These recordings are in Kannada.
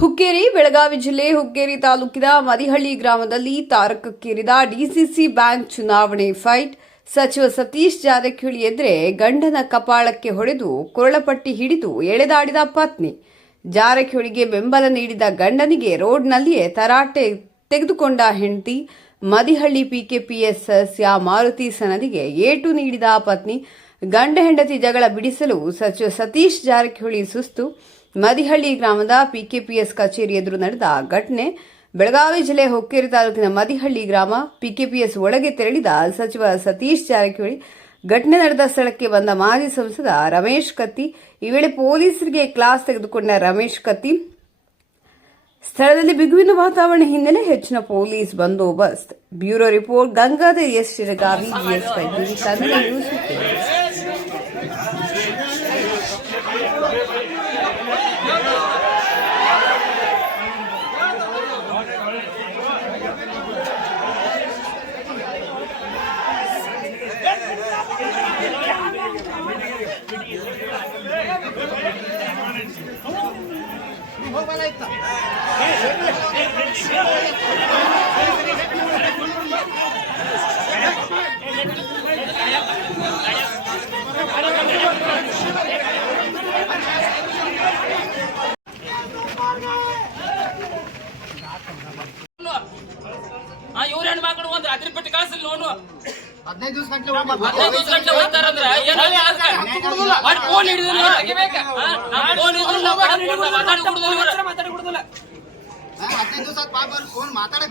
ಹುಕ್ಕೇರಿ ಬೆಳಗಾವಿ ಜಿಲ್ಲೆ ಹುಕ್ಕೇರಿ ತಾಲೂಕಿನ ಮದಿಹಳ್ಳಿ ಗ್ರಾಮದಲ್ಲಿ ತಾರಕಕ್ಕೇರಿದ ಡಿಸಿಸಿ ಬ್ಯಾಂಕ್ ಚುನಾವಣೆ ಫೈಟ್. ಸಚಿವ ಸತೀಶ್ ಜಾರಕಿಹೊಳಿ ಎದುರೇ ಗಂಡನ ಕಪಾಳಕ್ಕೆ ಹೊಡೆದು ಕೊರಳಪಟ್ಟಿ ಹಿಡಿದು ಎಳೆದಾಡಿದ ಪತ್ನಿ. ಜಾರಕಿಹೊಳಿಗೆ ಬೆಂಬಲ ನೀಡಿದ ಗಂಡನಿಗೆ ರೋಡ್ನಲ್ಲಿಯೇ ತರಾಟೆ ತೆಗೆದುಕೊಂಡ ಹೆಂಡತಿ. ಮದಿಹಳ್ಳಿ ಪಿಕೆಪಿಎಸ್ ಸದಸ್ಯ ಮಾರುತಿ ಸನದಿಗೆ ಏಟು ನೀಡಿದ ಪತ್ನಿ. ಗಂಡ ಹೆಂಡತಿ ಜಗಳ ಬಿಡಿಸಲು ಸಚಿವ ಸತೀಶ್ ಜಾರಕಿಹೊಳಿ ಸುಸ್ತು. ಮದಿಹಳ್ಳಿ ಗ್ರಾಮದ ಪಿಕೆಪಿಎಸ್ ಕಚೇರಿ ಎದುರು ನಡೆದ ಘಟನೆ. ಬೆಳಗಾವಿ ಜಿಲ್ಲೆ ಹುಕ್ಕೇರಿ ತಾಲೂಕಿನ ಮದಿಹಳ್ಳಿ ಗ್ರಾಮ. ಪಿಕೆಪಿಎಸ್ ಒಳಗೆ ತೆರಳಿದ ಸಚಿವ ಸತೀಶ್ ಜಾರಕಿಹೊಳಿ. ಘಟನೆ ನಡೆದ ಸ್ಥಳಕ್ಕೆ ಬಂದ ಮಾಜಿ ಸಂಸದ ರಮೇಶ್ ಕತ್ತಿ. ಈ ವೇಳೆ ಪೊಲೀಸರಿಗೆ ಕ್ಲಾಸ್ ತೆಗೆದುಕೊಂಡ ರಮೇಶ್ ಕತ್ತಿ. ಸ್ಥಳದಲ್ಲಿ ಬಿಗುವಿನ ವಾತಾವರಣ ಹಿನ್ನೆಲೆ ಹೆಚ್ಚಿನ ಪೊಲೀಸ್ ಬಂದೋಬಸ್ತ್. Bureau report Gangadhar S Shiragavi, GS Kannada news. ಇವ್ರ ಹೆಣ್ಮಕ್ಳು ಒಂದ್ ರಾತ್ರಿ ಪಟ್ಟಿ ಕಳ್ಸಿಲ್ಲ ನೋಡು. 15 ದಿವಸ ಗಂಟೆ ಹೋಗ್ತಾರಂದ್ರ ಫೋನ್ ಹಿಡಿದ್ರು ಮಾತಾಡಿ ಕೊಡುದಿಲ್ಲ. 15 ದಿವಸ ಫೋನ್ ಮಾತಾಡಕ್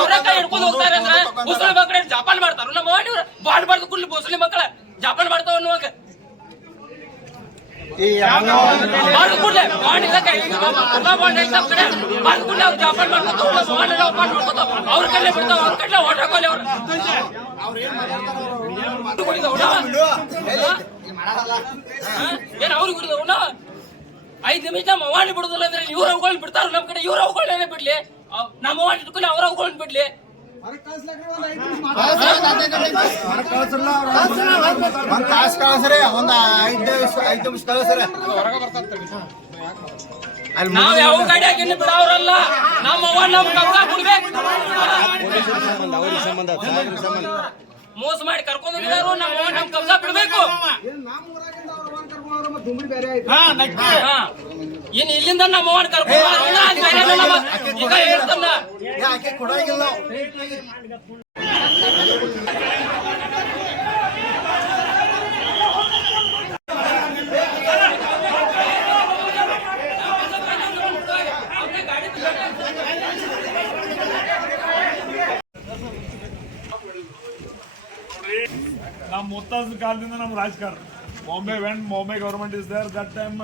ಅವ್ರ ಕೈ ಹಿಡ್ಕೊಂಡು ಹೋಗ್ತಾರಂದ್ರ ಮುಸ್ಲಿಂ ಮಕ್ಕಳ ಜಾಪಾನ್ ಮಾಡ್ತಾರ. ನಮ್ಮ ಬಾಡ್ ಬಾರ್ದು ಕುಳ್ಳಿ ಮುಸ್ಲಿಂ ಮಕ್ಕಳ ಜಾಪಾನ್ ಮಾಡ್ತಾವ ಅನ್ನುವಾಗ ಅವ್ರ ಕಡೆ ಬಿಡ್ತಾವ. ಅವ್ರ ಕಡೆ ಓಟ್ ಹಾಕೋಲಿ. ಅವ್ರು ಏನ್ ಅವ್ರಿಗೆ ಬಿಡುದ 5 ನಿಮಿಷ ಮವಾಣಿ ಬಿಡುದಿಲ್ಲ ಅಂದ್ರೆ ಇವ್ರ ಅವುಗಳನ್ನ ಬಿಡ್ತಾರ. ನಮ್ ಕಡೆ ಇವ್ರ ಅವುಗಳನ್ನೇ ಬಿಡ್ಲಿ, ನಮ್ಮ ಮವಾಣಿ ಇಟ್ಕೊಳ್ಳಿ, ಅವ್ರ ಅವುಗಳನ್ನ ಬಿಡ್ಲಿ. ನಾವ್ ಯಾವ ಗಾಡಿ ಹಾಕಿ ಬಿಡವ್ರಲ್ಲ. ನಮ್ಮ ನಮ್ ಕಬ್ಜ ಕೊಡ್ಬೇಕು. ಮೋಸ ಮಾಡಿ ಕರ್ಕೊಂಡು ಹೋಗಿದಾರು. ನಮ್ಮ ನಮ್ ಕಬ್ಜ ಬಿಡ್ಬೇಕು. ಇನ್ ಇಲ್ಲಿಂದ ನಮ್ಮ ಅವ್ವನ್ ಕರ್ಕೊಂಡು ಈಗ ಹೇಳ್ತಲ್ಲ. ನಮ್ಮ ಮುತ್ತಾದ ಕಾಲದಿಂದ ನಮ್ಮ ರಾಜಕಾರಣ. Bombay, when Bombay government is there, that time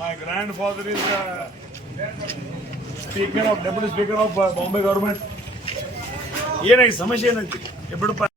my grandfather is deputy speaker of Bombay government. ಏನಾಗಿ ಸಮಸ್ಯೆ ಏನೈತಿ?